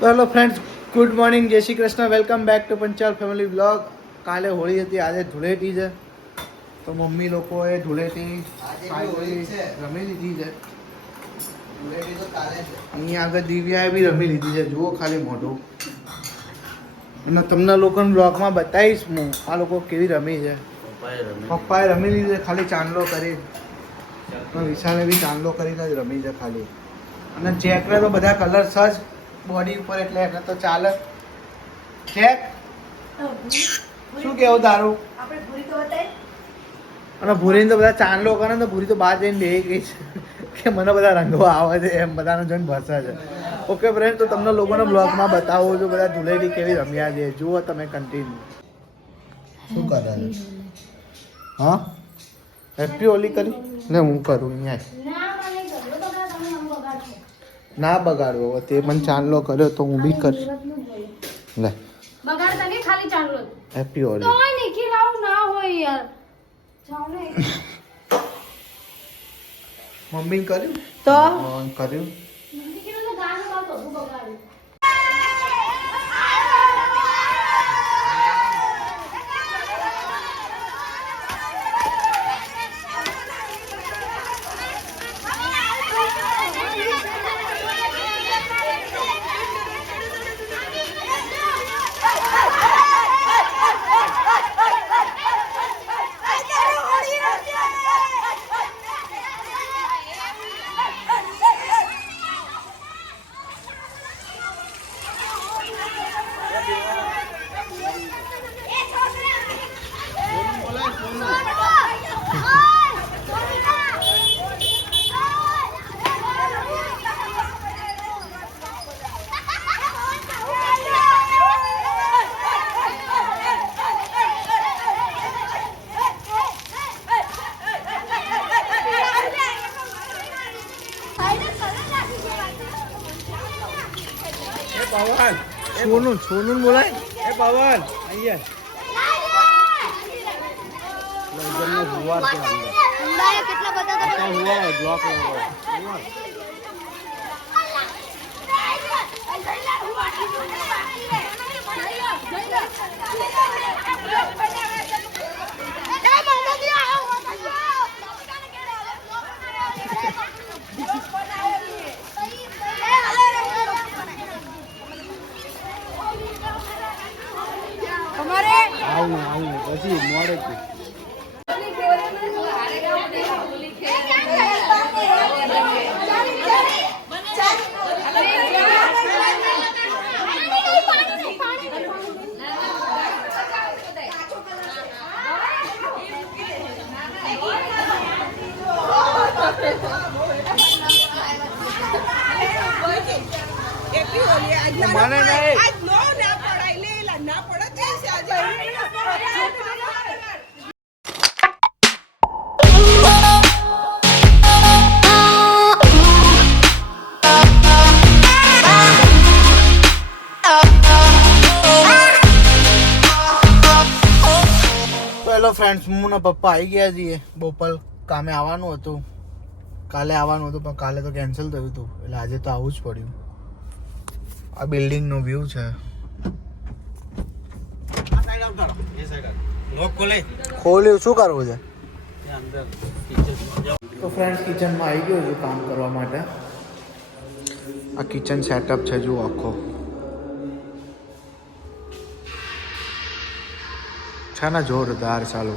તો hello friends, good morning, જય Shri Krishna, welcome back to Panchal family vlog. કાલે હોળી હતી, આજે ધૂળેટી છે. તો મમ્મી લોકોએ ધૂળેટી રમી લીધી છે. અહીંયા આગળ દિવ્યાએ બી રમી લીધી છે. જુઓ ખાલી મોઢું. અને તમને લોકોને બ્લોગમાં બતાવીશ હું આ લોકો કેવી રમી છે. પપ્પાએ રમી લીધી છે, ખાલી ચાંદલો કરી. વિશાલે બી ચાંદલો કરીને જ રમી છે ખાલી. અને ચેકને તો બધા કલર્સ જ બોડી ઉપર, એટલે એને તો ચાલે. ચેક શું કેવું તારું? અને ભૂરીને તો બધા ચાંદલો કરે ને તો ભૂરી તો બહાર જઈને બેસી ગઈ છે કે મને બધા રંગો આવે છે, એમ બધાને જોઈને ભસે છે. ઓકે ફ્રેન્ડ, તો તમને લોકોને બ્લોગમાં બતાવો છો બધા ધૂળેટી કેવી રમ્યા છે. જુઓ તમે કન્ટિન્યુ. શું કરે છે? હા, હેપી હોલી કરી ને હું કરું અહીંયા. ના બગાડવો, તે મને ચાંદલો કર્યો તો હું બી કરીશ. લે બગાડતા નહીં, ખાલી ચાંદલો. હેપી હોલી. તો હોય ને કે રાવ ના હોય યાર. ચાલે. મમ્મી કર્યું તો કર્યું. મમ્મી કીધું તો ગાનો બાતો બગાડ્યું. પવન, સોનું સોનું બોલાય. એ પવન અહીંયા હુવાર છે અંદર. કેટલા બધા હુવાર બ્લોક આવું પછી મોડે મને નહીં. હેલો ફ્રેન્ડ્સ, હું ને પપ્પા આવી ગયા છીએ. બોપલ કામે આવવાનું હતું, કાલે આવવાનું હતું પણ કાલે તો કેન્સલ થયું હતું, એટલે આજે તો આવવું જ પડ્યું. આ બિલ્ડિંગનો વ્યૂ છે. ખોલ્યું, શું કરવું છે? તો ફ્રેન્ડ્સ, કિચનમાં આવી ગયો છું કામ કરવા માટે. આ કિચન સેટઅપ છે, જુઓ આખો છે ને, જોરદાર. ચાલુ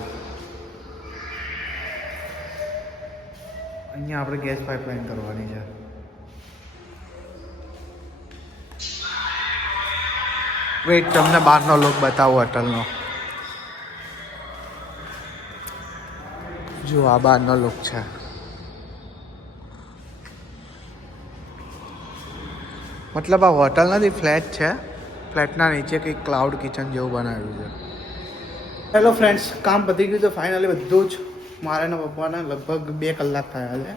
અહીંયા આપણે ગેસ પાઇપલાઇન કરવાની છે. વેઇટ, તમને બહારનો લુક બતાવો હોટલનો. જો આ બહારનો લુક છે. મતલબ આ હોટલ નથી, ફ્લેટ છે. ફ્લેટના નીચે કંઈક ક્લાઉડ કિચન જેવું બનાવ્યું છે. હેલો ફ્રેન્ડ્સ, કામ પતી ગયું છે ફાઇનલી બધું જ. મારે ને પપ્પાને લગભગ 2 કલાક થયા છે.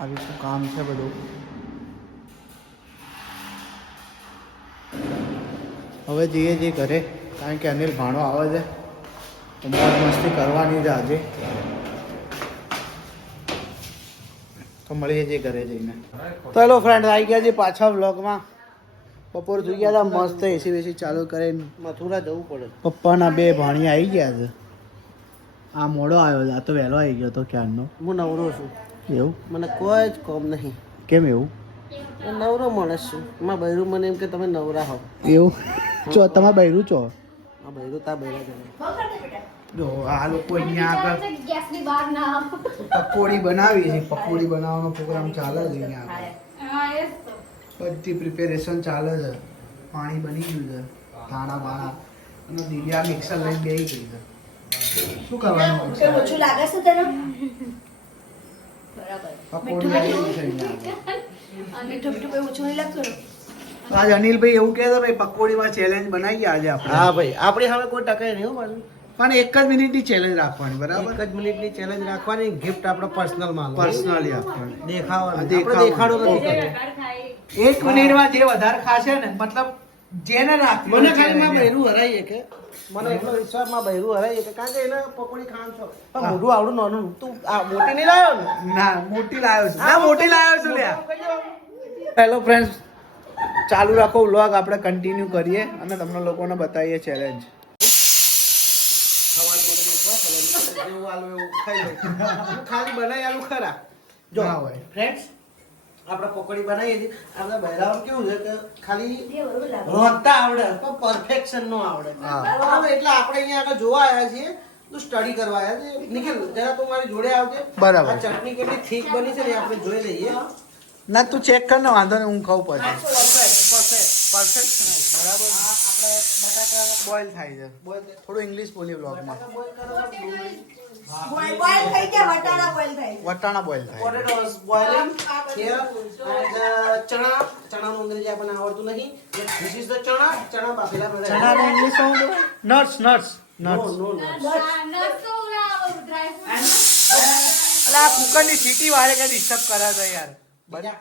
આ રીતનું કામ છે બધું. હવે જઈએ છીએ ઘરે, કારણ કે અનિલ ભાણો આવે છે તો મોજ મસ્તી કરવાની છે આજે. તો મળીએ છીએ ઘરે જઈને. તો હેલો ફ્રેન્ડ, આવી ગયા છીએ પાછા વ્લોગમાં. બપોર જોઈ ગયા હતા મસ્ત એસી વેસી ચાલુ કરીને મથુરા જવું પડે. પપ્પાના બે ભાણી આવી ગયા છે. આ મોડો આવ્યો છે, આ તો વહેલો આવી ગયો તો ક્યારનો. હું નવરો છું, એવું? મને કોઈ જ કોમ નહીં. કેમ એવું? હું નવરો માણસ છું. મારા બૈરું મને એમ કે તમે નવરા હો. એવું? ચો તમારા બૈરું ચો. આ બૈરું તા બૈરા જમે. જો આ લોકો અહીંયા આગળ ગેસની બહાર ના આવો. પકોડી બનાવી છે. પકોડી બનાવવાનો પ્રોગ્રામ ચાલે છે અહીંયા આગળ. હા એ જ તો. બધી પ્રિપેરેશન ચાલે છે. પાણી બની ગયું છે, ધાણા બાણા, અને દિવ્યા મિક્સર લઈને બેસી ગઈ છે. શું કરવાનું કે ઓછું લાગે છે તને? બરાબર. પકોડી આવી ગઈ છે અહીંયા આગળ. મીઠું મીઠું કઈ ઓછું નહીં લાગતું ને? આજ અનિલભાઈ એવું કહેતા ભાઈ પકોડીમાં ચેલેન્જ બનાવી આજે આપણે. હા ભાઈ, આપણી સામે કોઈ ટકાય નહીં હો પાછું. પણ એક જ મિનિટની ચેલેન્જ રાખવાની, બરાબર? એક જ મિનિટની ચેલેન્જ રાખવાની. ગિફ્ટ આપણો પર્સનલ માલ પર્સનલી આપવાની. દેખાવાનું. આપણે દેખાવાનું. દેખાડો નથી કરવો. એક મિનિટમાં જે વધારે ખાશે ને, મતલબ જેને રાખવું મને ખાલી માં બૈરું હરાઈએ કે મને એટલો વિશ્વાસ માં બૈરું હરાઈએ કે કારણ કે એને પકોડી ખાવાનું છો પણ મોઢું આવડું નાનું તું આ મોટી નહીં લાવ્યો ને ના મોટી લાવ્યો છું. ના મોટી લાવ્યો છું લ્યા. હેલો ફ્રેન્ડ્સ, ચાલુ રાખો વ્લોગ, આપણે કન્ટિન્યુ કરીએ અને તમને લોકોને બતાવીએ ચેલેન્જ. ખાલી બનાવી આલું ખરા જો ના હોય. ફ્રેન્ડ્સ આપણે પકોડી બનાવીએ છીએ. આપણે બૈરાઓ કેવું છે કે ખાલી એ બરોબર લાગે. રોતા આવડે પણ પરફેક્શન નો આવડે. હા. બરાબર, એટલે આપણે અહીંયા આગળ જોવા આવ્યા છીએ તો સ્ટડી કરવા આવ્યા છે. નિખિલ જરા તું મારી જોડે આવજે. બરાબર. આ ચટણી કેટલી થીક બની છે ને એ આપણે જોઈ લઈએ. ના તું ચેક કર ને, વાંધો નહીં, હું ખાઉં પછી. પરફેક્ટ પરફેક્ટ પરફેક્ટ બરાબર. આ આપણે બટાકા બોઇલ થાય છે. બોઇલ થોડું ઇંગ્લિશ બોલી વ્લોગમાં. બોઇલ કરવા બોઇલ થઈ ગયા, વટાણા બોઇલ થાય. વટાણા બોઇલ થાય. potatoes boiling here and ચણાનું અંગ્રેજી આપણને આવડતું નહીં. This is the ચણા બાફેલા બધા. ચણાને ઇંગ્લિશમાં શું કહેવાય? Nuts nuts No, nuts. no, no. નસો ઉડા ડ્રાય ફ્રૂટ. અલા આ કુકરની સીટી વાળે કે ડિસ્ટર્બ કરે છે યાર. બીજા?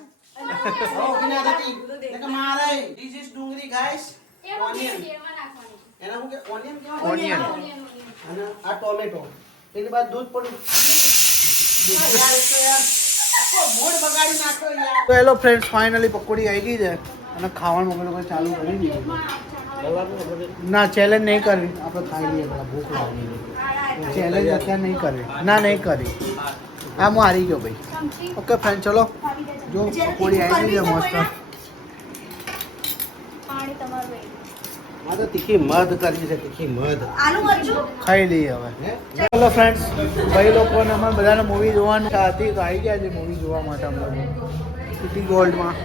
Oh, બીના થતી. એટલે મારે this is ડુંગળી guys. એમાં Onion. તેલમાં નાખવાની. એના શું કે onion કેવાય? Onion. અને આ ટોમેટો. એની બાદ દૂધ પડ્યું. યાર, એ તો યાર આખો મૂડ બગાડી નાખ્યો યાર. તો હેલો ફ્રેન્ડ્સ, ફાઇનલી પકોડી આવી ગઈ છે અને ખાવાનું અમે લોકો ચાલુ કરી દીધું. ના ચેલેન્જ નહીં કરવી, આપણે ખાઈ લઈએ પેલા, ભૂખ લાગી છે. ચેલેન્જ અત્યારે નહીં કરવી. ના નહીં કરી. આ હું હારી ગયો ભાઈ. ચમચી ઓકે ફ્રેન્ડ, ચલો જો પકોડી આવી ગઈ છે મસ્ત. પાણી તમારું વેણ. આ તો તીખી મધ કરી છે, તીખી મધ. આલુ મરચું ખાઈ લઈએ હવે. હે? ચલો ફ્રેન્ડ્સ, ભાઈ લોકોને અમે બધાને મૂવી જોવાની હતી તો આવી ગયા છે મૂવી જોવા માટે અમે લોકો સિટી ગોલ્ડમાં.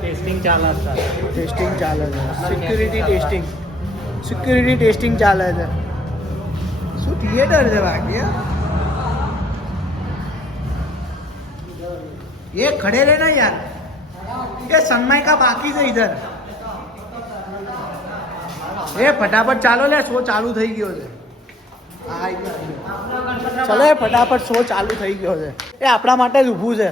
ટેસ્ટિંગ ચાલે છે. સિક્યુરિટી ટેસ્ટિંગ ચાલે છે. શું થિયેટર છે બાકી? ये खड़े रहना यार, ये सनमाई का बाकी है इधर. એ ફટાફટ ચાલો લે, શો ચાલુ થઈ ગયો છે. ચલો એ ફટાફટ શો ચાલુ થઈ ગયો છે. એ આપણા માટે જ ઊભું છે.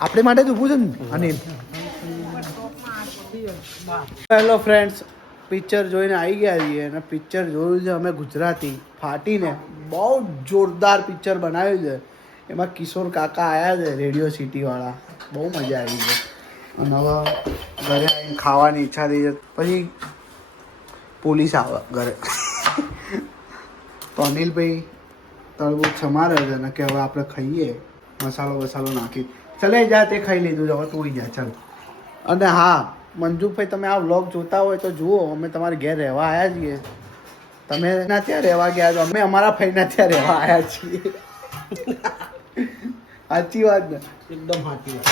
આપણે માટે જ ઊભું છે ને અનિલ. હેલો ફ્રેન્ડ્સ, પિક્ચર જોઈને આવી ગયા છીએ અને પિક્ચર જોયું છે અમે ગુજરાતી ફાટીને. બહુ જોરદાર પિક્ચર બનાવ્યું છે. એમાં કિશોર કાકા આવ્યા છે, રેડિયો સિટીવાળા. બહુ મજા આવી છે. અને હવે ઘરે આવીને ખાવાની ઈચ્છા થઈ છે. પછી પોલીસ આવે ઘરે તો અનિલભાઈ તળબૂચ સમારે છે ને કે હવે આપણે ખાઈએ, મસાલો નાખી. ચલે જા, તે ખાઈ લીધું છે, હવે તું જા ચાલ. અને હા મંજુભાઈ, તમે આ વ્લોગ જોતા હોય તો જુઓ, અમે તમારે ઘેર રહેવા આવ્યા છીએ. તમે ના ત્યાં રહેવા ગયા છો, અમે અમારા ભાઈના ત્યાં રહેવા આવ્યા છીએ. સાચી વાત ને? એકદમ સાચી વાત.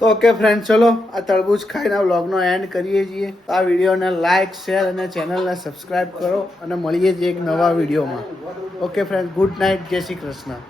તો ઓકે ફ્રેન્ડ, ચલો આ તરબૂચ ખાઈને આ વ્લોગનો એન્ડ કરીએ છીએ. આ વિડીયોને લાઇક, શેર અને ચેનલને સબસ્ક્રાઈબ કરો અને મળીએ છીએ એક નવા વિડીયોમાં. ઓકે ફ્રેન્ડ, ગુડ નાઇટ, જય શ્રી કૃષ્ણ.